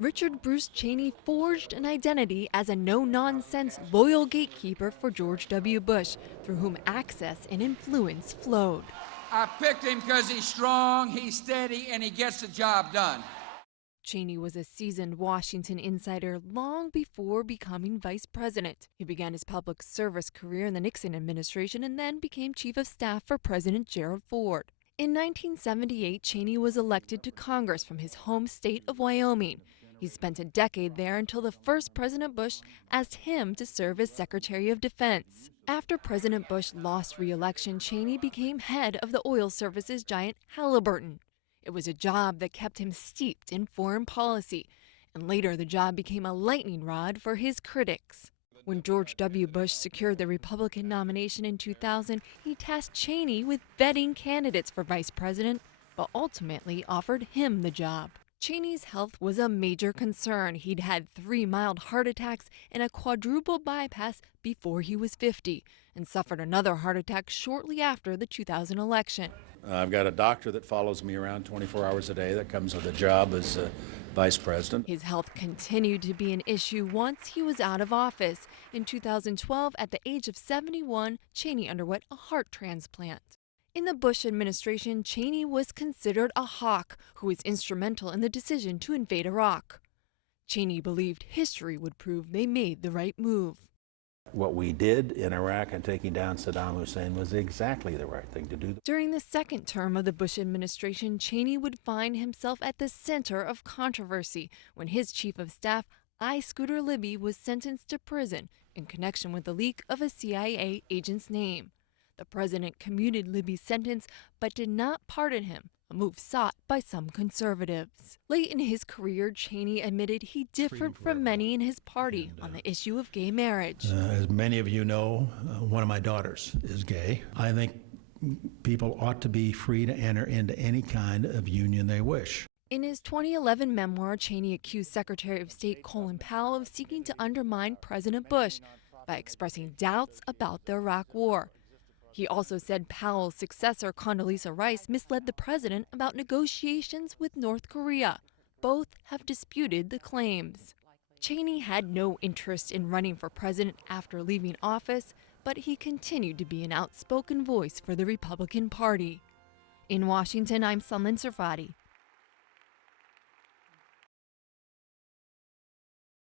Richard Bruce Cheney forged an identity as a no-nonsense, loyal gatekeeper for George W. Bush, through whom access and influence flowed. I picked him because he's strong, he's steady, and he gets the job done. Cheney was a seasoned Washington insider long before becoming vice president. He began his public service career in the Nixon administration and then became chief of staff for President Gerald Ford. In 1978, Cheney was elected to Congress from his home state of Wyoming. He spent a decade there until the first President Bush asked him to serve as Secretary of Defense. After President Bush lost re-election, Cheney became head of the oil services giant Halliburton. It was a job that kept him steeped in foreign policy, and later the job became a lightning rod for his critics. When George W. Bush secured the Republican nomination in 2000, he tasked Cheney with vetting candidates for vice president, but ultimately offered him the job. Cheney's health was a major concern. He'd had 3 mild heart attacks and a quadruple bypass before he was 50, and suffered another heart attack shortly after the 2000 election. I've got a doctor that follows me around 24 hours a day that comes with a job as vice president. His health continued to be an issue once he was out of office. In 2012, at the age of 71, Cheney underwent a heart transplant. In the Bush administration, Cheney was considered a hawk who was instrumental in the decision to invade Iraq. Cheney believed history would prove they made the right move. What we did in Iraq and taking down Saddam Hussein was exactly the right thing to do. During the second term of the Bush administration, Cheney would find himself at the center of controversy when his chief of staff, I. Scooter Libby, was sentenced to prison in connection with the leak of a CIA agent's name. The president commuted Libby's sentence but did not pardon him, a move sought by some conservatives. Late in his career, Cheney admitted he differed from many in his party on the issue of gay marriage. As many of you know, one of my daughters is gay. I think people ought to be free to enter into any kind of union they wish. In his 2011 memoir, Cheney accused Secretary of State Colin Powell of seeking to undermine President Bush by expressing doubts about the Iraq War. He also said Powell's successor, Condoleezza Rice, misled the president about negotiations with North Korea. Both have disputed the claims. Cheney had no interest in running for president after leaving office, but he continued to be an outspoken voice for the Republican Party. In Washington, I'm Sunlin Sarfati,